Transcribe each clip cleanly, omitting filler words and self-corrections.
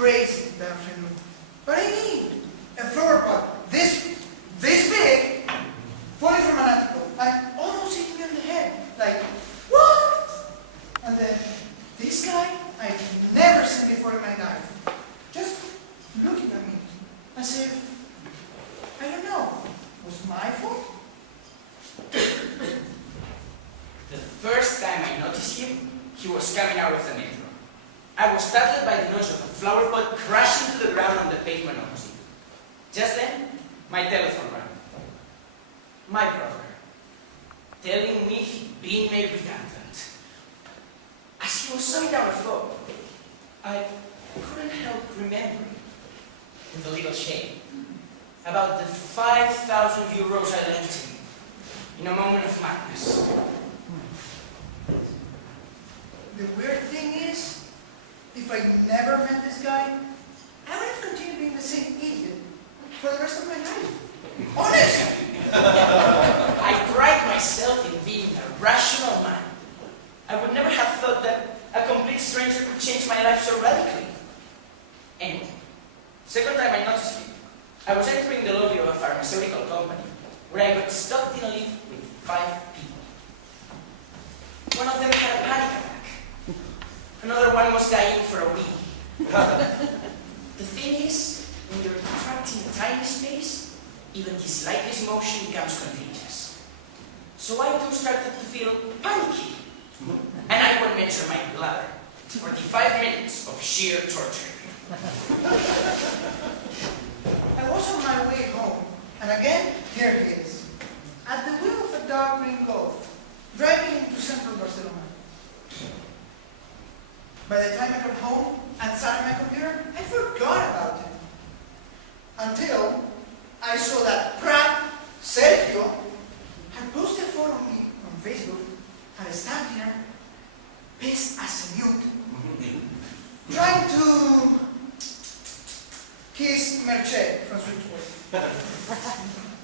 crazy that afternoon. But I mean, a flower pot this big, falling from an attic, and almost hitting me on the head. Like, what? And then this guy I've never seen before in my life, just looking at me as if, I don't know, was my fault? The first time I noticed him, he was coming out of the metro. I was startled by the noise of a flower pot crashing to the ground on the pavement opposite. Just then, my telephone rang. My brother, telling me he'd been made redundant. As he was summing our thought, I couldn't help remembering, with a little shame, about the 5,000 euros I lent him in a moment of madness. The weird thing is, if I never met this guy, I would have continued being the same idiot for the rest of my life. Honest! I pride myself in being a rational man. I would never have thought that a complete stranger could change my life so radically. And second time I noticed him, I was entering the lobby of a pharmaceutical company where I got stuck in a lift with 5 people. One of them had a panic attack. Another one was dying for a wee. The thing is, when you're trapped in a tiny space, even the slightest motion becomes contagious. So I too started to feel panicky. And I won't mention my bladder. 45 minutes of sheer torture. I was on my way home, and again, here he is, at the wheel of a dark green Golf, driving into central Barcelona. By the time I got home and sat on my computer, I forgot about him. Until I saw that prat, Sergio, had posted a photo of me on Facebook and I stand here, pissed as a mute, trying to kiss Merche from Sitges.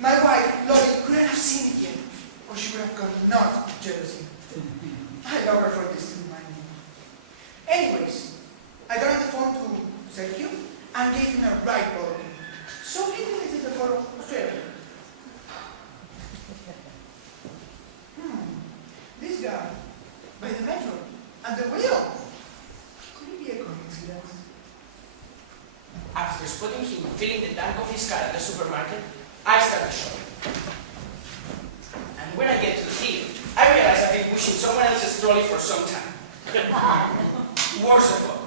My wife, Lori, couldn't have seen it yet, or she would have gone nuts with jealousy. I love her for this too, man. Anyways, I got on the phone to Sergio and gave him a right photo. So he deleted the photo straight away. This guy, by the metro, and the wheel. Could it be a coincidence? After spotting him filling the tank of his car at the supermarket, I started shopping. And when I get to the theater, I realize I've been pushing someone else's trolley for some time. Worse of all,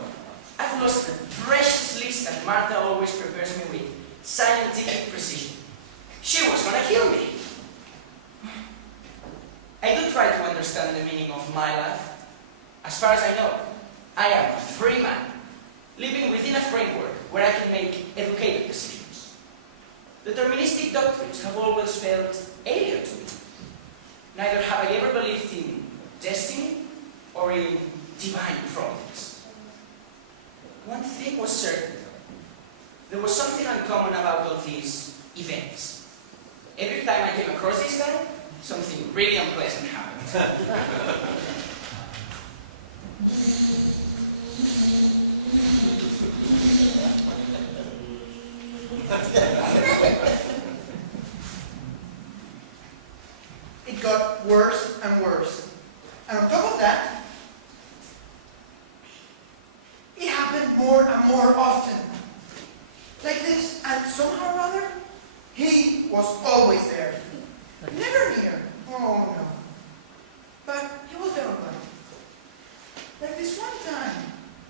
I've lost the precious list that Marta always prepares me with scientific precision. She was gonna kill me. I do try to understand the meaning of my life. As far as I know, I am a free man, living within a framework where I can make educated decisions. Deterministic doctrines have always felt alien to me. Neither have I ever believed in destiny or in divine providence. One thing was certain. There was something uncommon about all these events. Every time I came across this guy, something really unpleasant happened. It got worse and worse. And on top of that, it happened more and more often. Like this, and somehow or other, he was always there. Never near. Oh no. But he was there on time. Like this one time,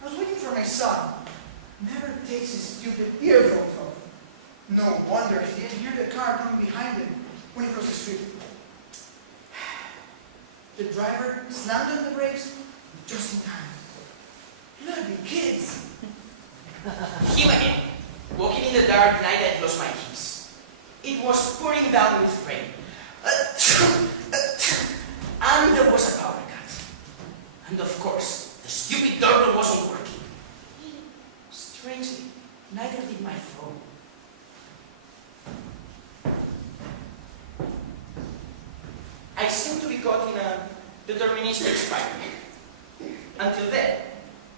I was waiting for my son. Never takes his stupid earphones off. No wonder he didn't hear the car coming behind him when he crossed the street. The driver slammed on the brakes just in time. Bloody kids! Him again, walking in the dark night I lost my keys. It was pouring down with rain. And there was a power cut. And of course, the stupid doorbell wasn't working. Strangely, neither did my phone. I seemed to be caught in a deterministic spiral. Until then,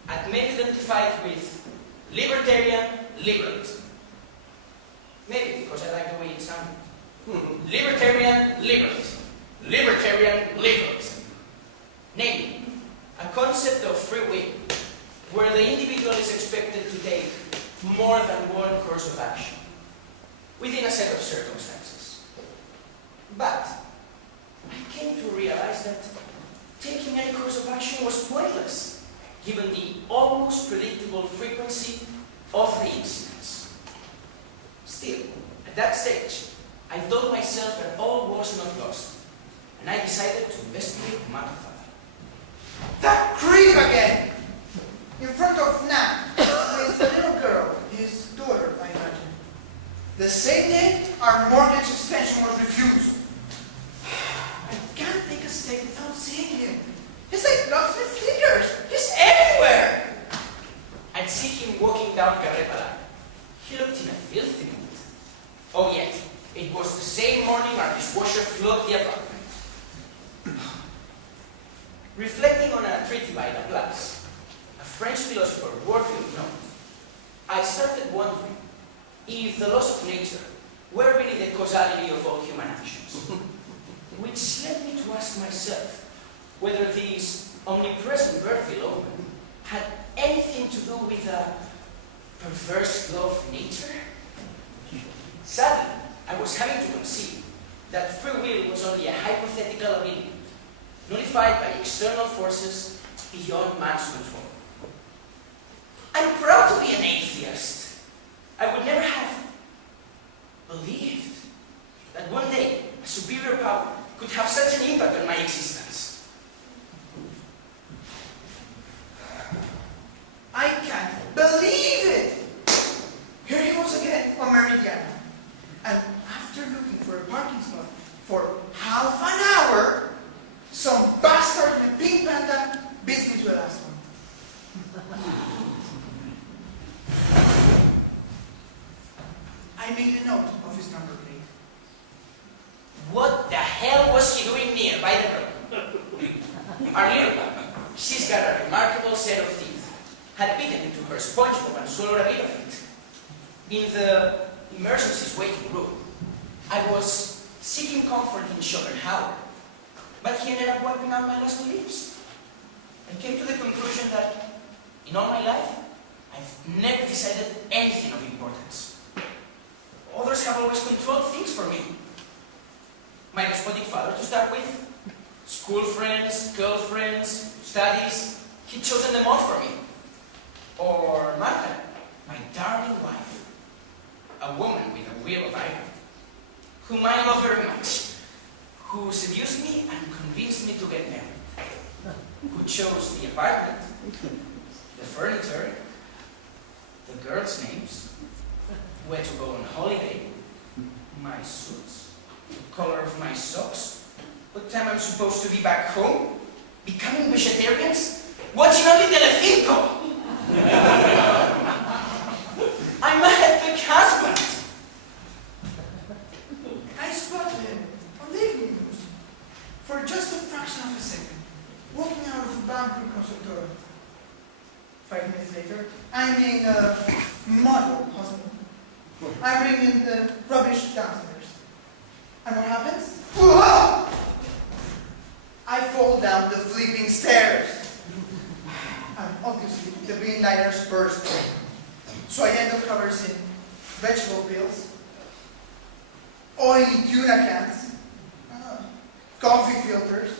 I'd made identified with Libertarian liberalism. Maybe because I like the way it sounded. Libertarian liberalism. Libertarian liberalism. Namely, a concept of free will, where the individual is expected to take more than one course of action, within a set of circumstances. But I came to realize that taking any course of action was pointless, given the almost predictable frequency of the incidents. Still, at that stage, I told myself that all was not lost, and I decided to investigate my father. That creep again! In front of Nan, with the little girl, his daughter, I imagine. The same day, our mortgage extension was refused. I can't take a step without seeing him. He's like locksmith sneakers. He's everywhere! I'd see him walking down Carrepala. He looked in a filthy mood. Oh yes, it was the same morning our dishwasher flooded the apartment. Reflecting on a treaty by Laplace, a French philosopher worthy of note, I started wondering if the laws of nature were really the causality of all human actions. Which led me to ask myself whether this omnipresent bird below me had anything to do with a perverse law of nature. Sadly, I was having to concede that free will was only a hypothetical ability, nullified by external forces beyond man's control. I'm proud to be an atheist. I would never have believed that one day a superior power could have such an impact on my existence. I can't believe it! Here he was again on Meridiana. And after looking for a parking spot for half an hour, some bastard in a pink panda beats me to the last one. I made a note of his number plate. What the hell was he doing nearby the road? Our little one, she's got a remarkable set of teeth, had bitten into her SpongeBob and swallowed a bit of it. In the emergencies waiting room, I was seeking comfort in Schopenhauer, but he ended up wiping out my last leaves. I came to the conclusion that in all my life, I've never decided anything of importance. Others have always controlled things for me. My despotic father to start with, school friends, girlfriends, studies, he'd chosen them all for me. Or Marta, my darling wife, a woman with a will of iron, whom I love very much, who seduced me and convinced me to get married, who chose the apartment, the furniture, the girls' names, where to go on holiday, my suits, the color of my socks, what time I'm supposed to be back home, becoming vegetarians, watching only Telecinco. I'm a hectic husband. I spotted him on the evening news for just a fraction of a second, walking out of a Banco Consultor. 5 minutes later, I'm in a model hospital. I bring in the rubbish downstairs. And what happens? Whoa! I fall down the flipping stairs. And obviously, the bin liners burst. So I end up covered in vegetable peels, oily tuna cans, coffee filters,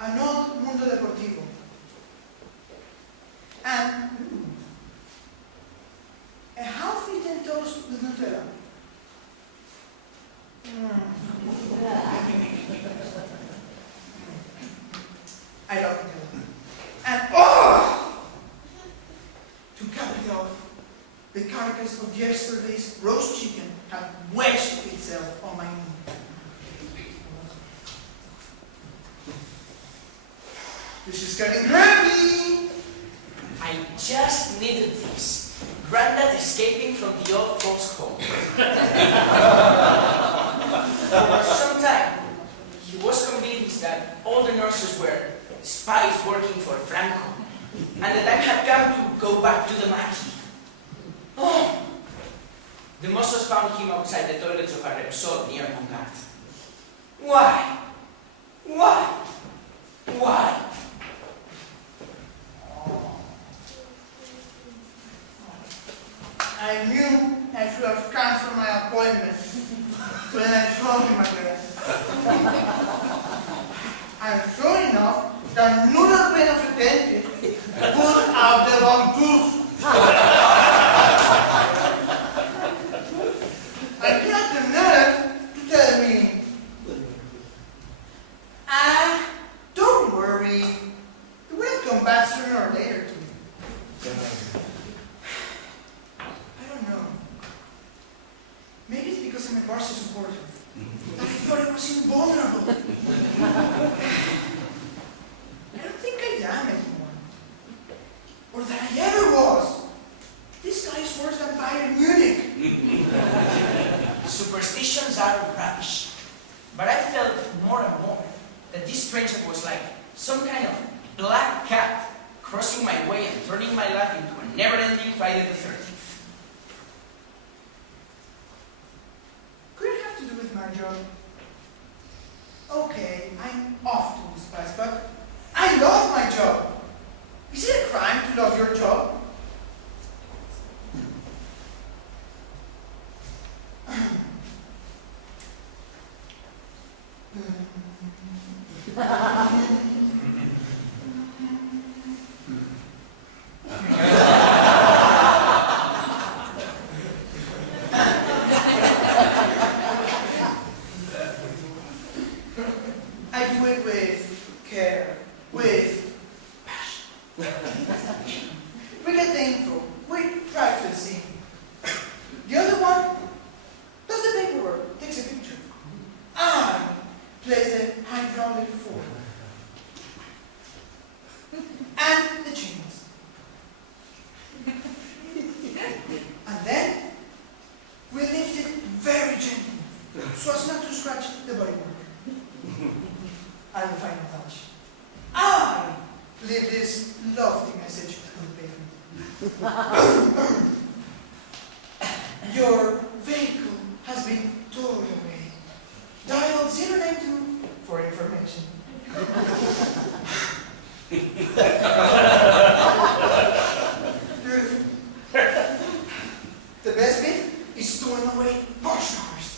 an old Mundo Deportivo, and a half-eaten toast with Nutella. I love Nutella. And oh! To cap it off, the carcass of yesterday's roast chicken had wedged itself on my knee. This is getting heavy! I just needed this. Granddad escaping from the old folks' home. For some time, he was convinced that all the nurses were spies working for Franco, and the time had come to go back to the Maki. Oh! The Mossos found him outside the toilets of a Repsol near Montgat. Why? Why? Why? I knew I should have canceled my appointment when I saw him again. And sure enough, the noodle pen of the dentist pulled out the wrong tooth. And he had the nerve to tell me, don't worry, it will come back sooner or later to me. I don't know. Maybe it's because I'm a Barca supporter. I thought I was invulnerable. I don't think I am anymore. Or that I ever was. This guy is worse than Bayern Munich. Superstitions are rubbish. But I felt more and more that this stranger was like some kind of black cat crossing my way and turning my life into a never-ending Friday the 13th. Could it have to do with my job? Okay, I'm off to this place, but I love my job. Is it a crime to love your job? I do it with care, with passion. We get the info, we try to see. The other one does the paperwork, takes a picture. I place the hydraulic fork and the chains. And then we lift it very gently so as not to scratch the bodywork. And the final touch. I leave this lofty message on the pavement. Your vehicle has been towed away. Dial 092 for information. The best bit is storing away Porsche cars,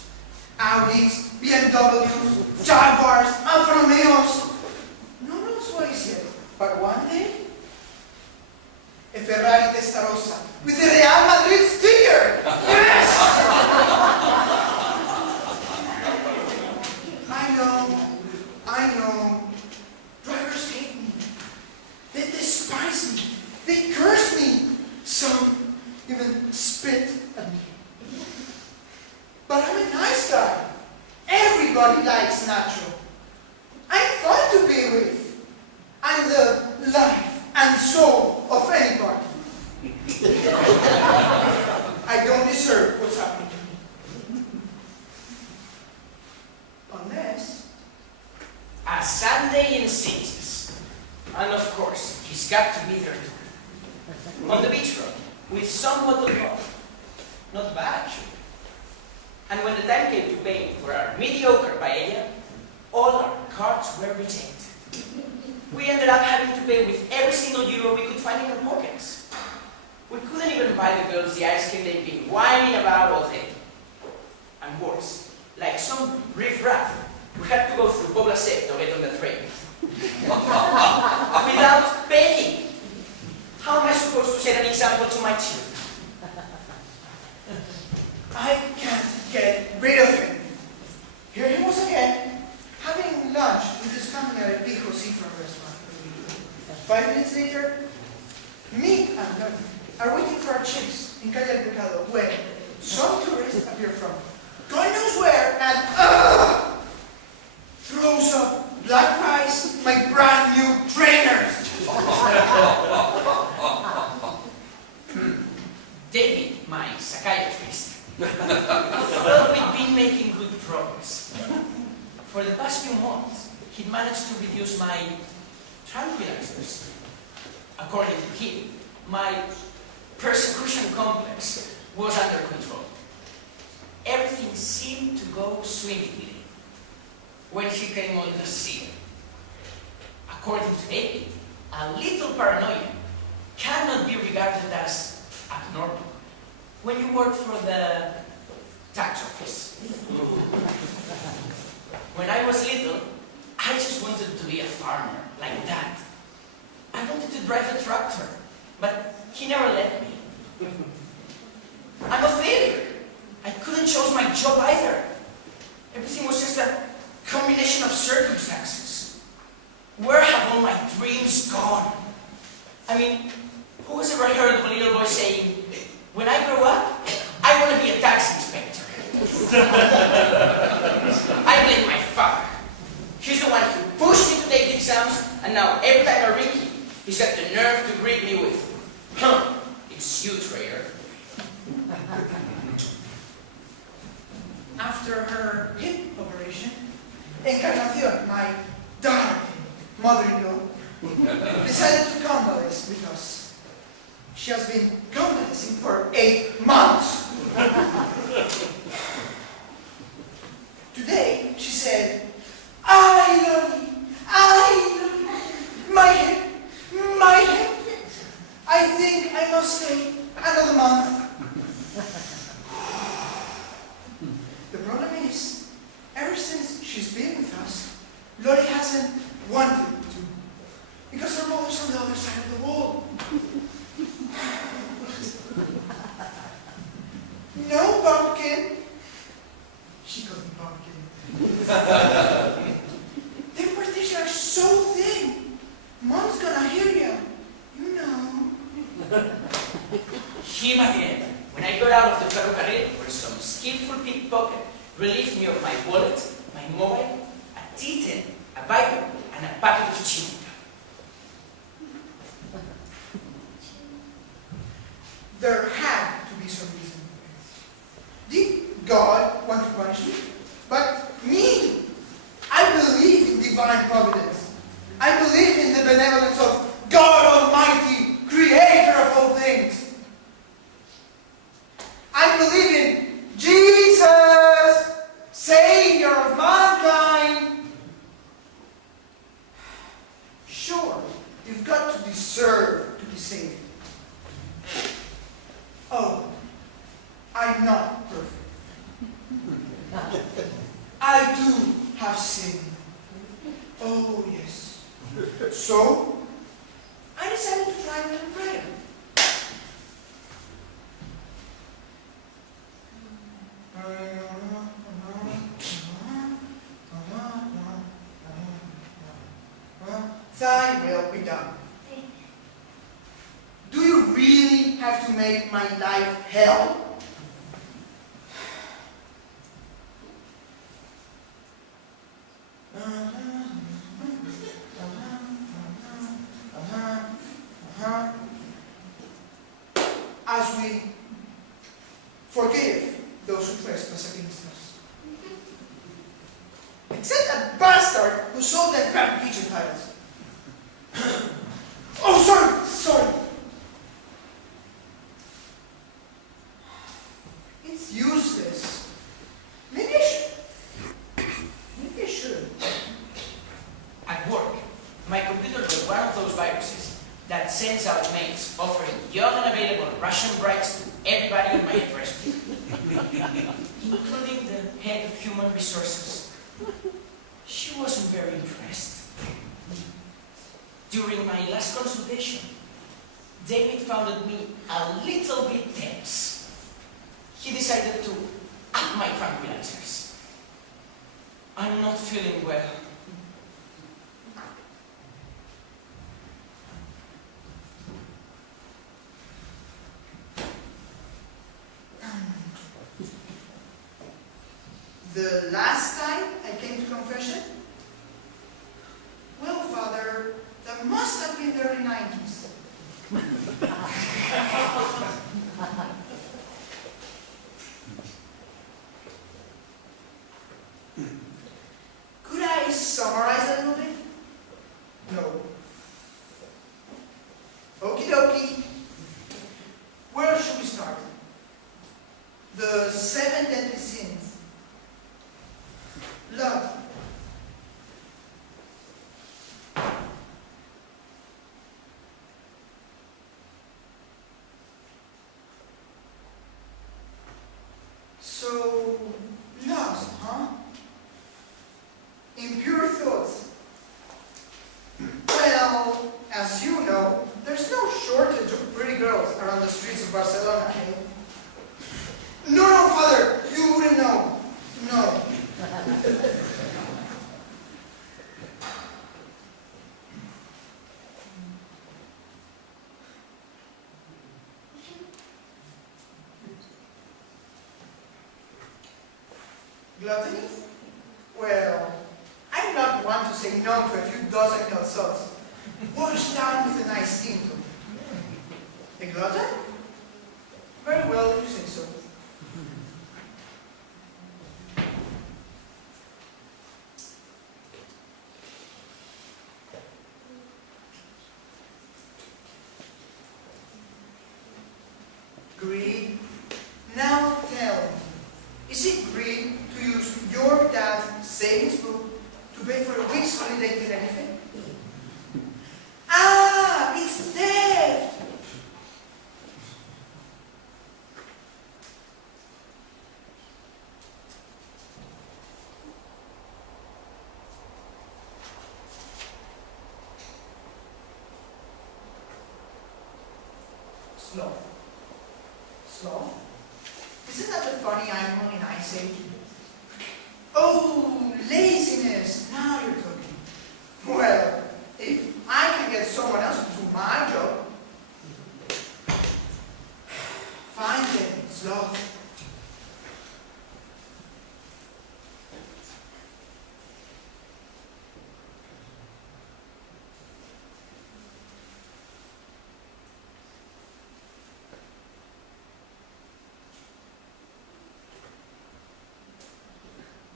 Audis, BMWs, Jaguars, Alfa Romeos. No knows what is yet, but one day, a Ferrari Testarossa with the Real Madrid sticker. Yes! I know. Drivers hate me. They despise me. They curse me. Some even spit at me. But I'm a nice guy. Everybody likes Nacho. I'm fun to be with. I'm the life and soul of anybody. I don't deserve what's happening to me. Unless... A Sunday in Sitges. And of course, he's got to be there too. On the beach road, with some bottle of not bad actually. And when the time came to pay for our mediocre paella, all our cards were rejected. We ended up having to pay with every single euro we could find in our pockets. We couldn't even buy the girls the ice cream they'd been whining about all day. And worse, like some riff-raff, we had to go through Pobla Sec to get on the train. Without paying. How am I supposed to set an example to my children? I can't get rid of him. Here he was again, having lunch with his family at a Pico seafood restaurant. 5 minutes later, me and Luca are waiting for our chips in Calle El Pecado, where some tourists appear from God knows where and throws up black rice, my brand new trainers. David, my psychiatrist, felt we'd been making good progress. For the past few months, he'd managed to reduce my tranquilizers. According to him, my persecution complex was under control. Everything seemed to go swimmingly when he came on the scene. According to David, a little paranoia cannot be regarded as abnormal when you work for the tax office. When I was little, I just wanted to be a farmer, like that. I wanted to drive a tractor, but he never let me. I'm a failure. I couldn't choose my job either. Everything was just a combination of circumstances. Where have all my dreams gone? I mean, who has ever heard of a little boy saying, when I grow up, I want to be a tax inspector? I blame my father. He's the one who pushed me to take the exams, and now every time I ring him, he's got the nerve to greet me with, "Huh, it's you, traitor." After her hip operation, Encarnacion, my darling mother-in-law, decided to convalesce with us. She has been convalescing for 8 months. Today, she said, I love you, my hip, I think I must stay another month. The problem is, ever since she's been with us, Lori hasn't wanted to, because her mother's on the other side of the wall. No pumpkin. She calls me pumpkin. Them partitions are so thin. Mom's gonna hear you. You know. Him again. When I got out of the ferrocarril, where some skillful pickpocket relieved me of my wallet, my mobile, a T10, a Bible, and a packet of chimica. There had to be some reason. Did God want to punish me? But me, I believe in divine providence. I believe in the benevolence of God Almighty, creator of all things. I believe in Jesus, Savior of mankind. Sure, you've got to deserve to be saved. Oh, I'm not perfect. I do have sin. Oh, yes. So, I decided to try a little prayer. Thy will be done. Do you really have to make my life hell? As we forgive those who trespass against us. Except that bastard who sold them crappy kitchen tiles. Oh, sorry. It's useless. Maybe I should. At work, my computer was one of those viruses that sends out mails offering young and available ration breaks to everybody in my address book, including the head of human resources. She wasn't very impressed. During my last consultation, David found me a little bit tense. He decided to up my tranquilizers. I'm not feeling well. The last time I came to confession? Well, Father, that must have been the early 90s. Could I around the streets of Barcelona, eh? No, no, Father, you wouldn't know. No. Gluttony? Well, I'm not one to say no to a few dozen calzots, washed down with a nice tinto. A glutton? Very well, you say so. Greed? Now tell me, is it greed to use your dad's savings book to pay for a week's holiday till anything? Ah, it's theft! Sloth. Sloth? Isn't that the funny animal in Ice Age? Oh, laziness! Now you're talking. Well, if I can get someone else to do my job, fine then, sloth.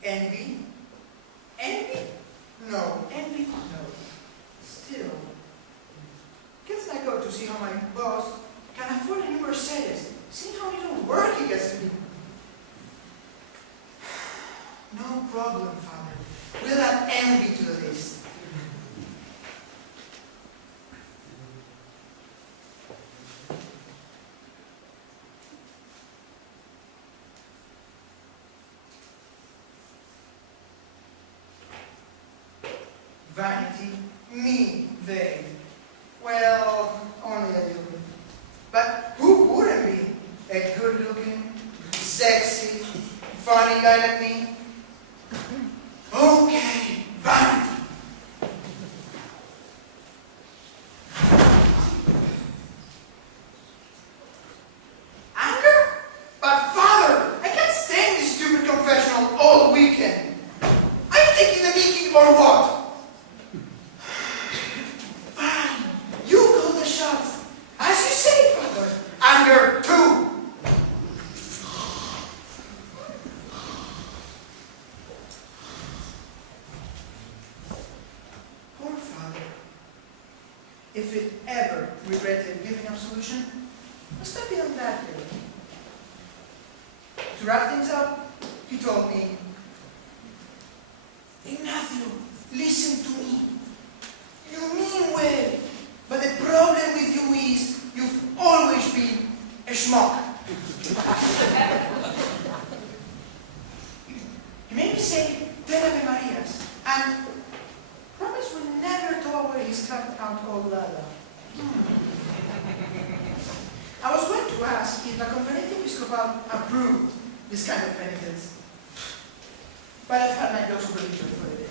Envy? Envy? No. Envy? No. Still, gets my goat to see how my boss can afford a new Mercedes. See how little work he gets to do. No problem, Father. We'll add envy to the list. Vanity, me, they. Well, only a little bit. But who wouldn't be a good-looking, sexy, funny guy like me? Okay, vanity. Anger? But Father, I can't stand this stupid confessional all weekend. Are you taking the mickey or what? Anger too. Poor Father. If it ever regretted giving absolution, must have been on that day. To wrap things up, he told me, Ignacio, listen to me. You mean well, but the problem with you is you've always been a schmuck. He made me say 10 Ave Marias and promised we'll never talk about his clapped out old Lala. I was going to ask if the Conferencia Episcopal approved this kind of penitence, but I've had my dose of religion for the day.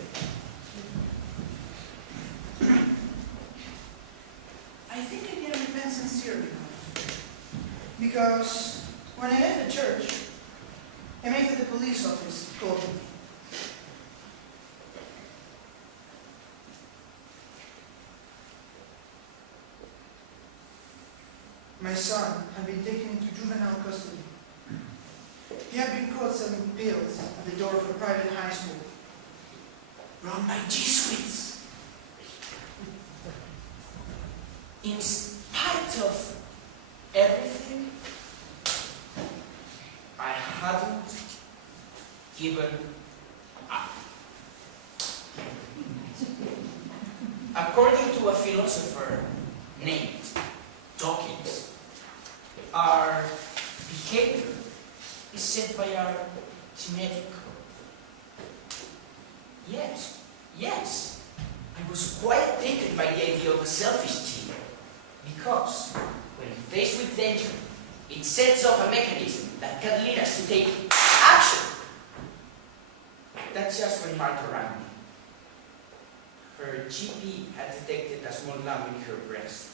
I think I didn't repent sincerely enough. Because when I left the church, a mate at the police office called me. My son had been taken into juvenile custody. He had been caught selling pills at the door of a private high school, run by Jesuits. In spite of everything, I hadn't given up. According to a philosopher named Dawkins, our behavior is set by our genetic code. Yes, I was quite taken by the idea of a selfish team, because when faced with danger, it sets off a mechanism that can lead us to take action. That's just when Martha rang me. Her GP had detected a small lump in her breast.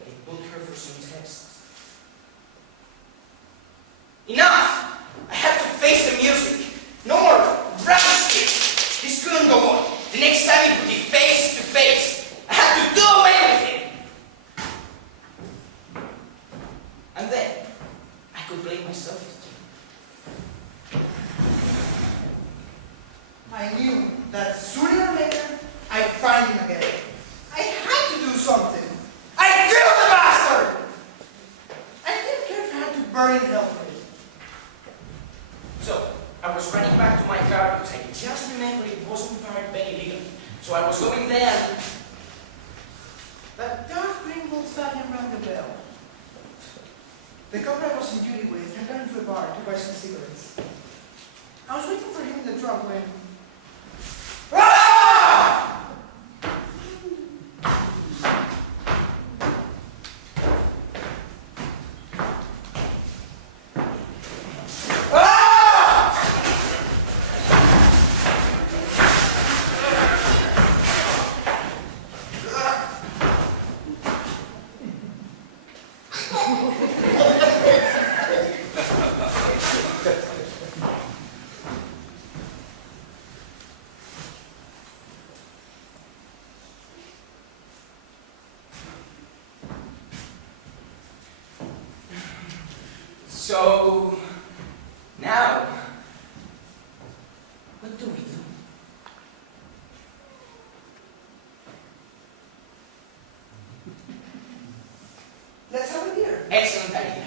They booked her for some tests. Enough! I had to face the music. No more rabbit skits. This couldn't go on. The next time it would be face to face. I had to do away with him. And then I could blame myself. I knew that sooner or later I'd find him again. I had to do something. I killed the bastard! I didn't care if I had to burn in hell for it. So I was running back to my car because I just remembered it wasn't parked very legally. So I was going there and... That dark green Volkswagen rang the bell. The couple I was in duty with had gone to a bar to buy some cigarettes. I was waiting for him in the truck when... Ah! So, now, what do we do? Let's have a beer. Excellent idea.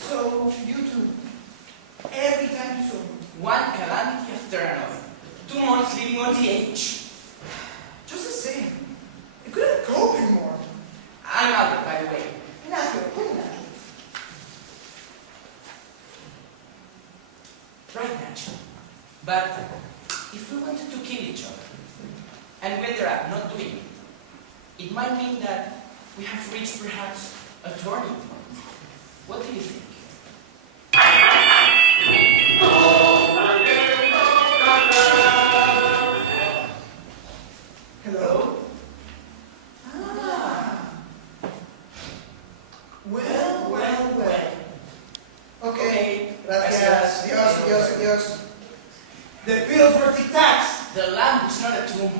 So, you two, every time you saw me, One calamity after another. 2 months living on the edge. just the same. I couldn't cope anymore. I'm Albert, by the way. Nothing, nothing. Right, Nacho. But if we wanted to kill each other, and we ended up not doing it, it might mean that we have reached perhaps a turning point. What do you think? Hello? Ah. Well. Okay. Gracias. Adios. The bills were taxed. The lamp is not a tumor.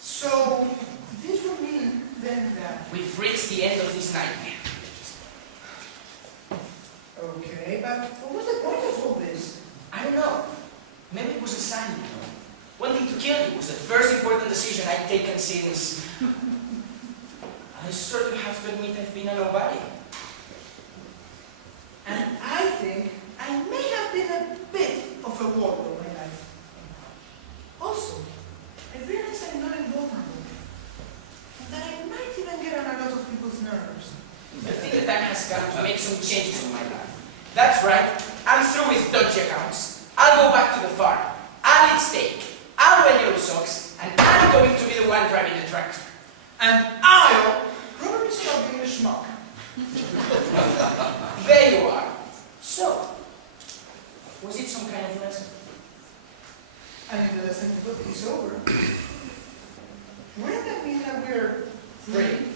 So, this would mean then that... We've reached the end of this nightmare. Okay, but what was the point of all this? I don't know. Maybe it was a sign, you know. Wanting to kill you was the first important decision I've taken since... I sort of have to admit I've been a nobody. And I think I may have been a bit of a warlord in my life. Also, I realize I'm not invulnerable. And that I might even get on a lot of people's nerves. I think the time has come to make some changes in my life. That's right. I'm through with dodgy accounts. I'll go back to the farm. I'll eat steak. I'll wear yellow socks. And I'm going to be the one driving the tractor. And I'll probably stop being a schmuck. There you are. So, was it some kind of lesson? And if the lesson is over, wouldn't that mean that we're free?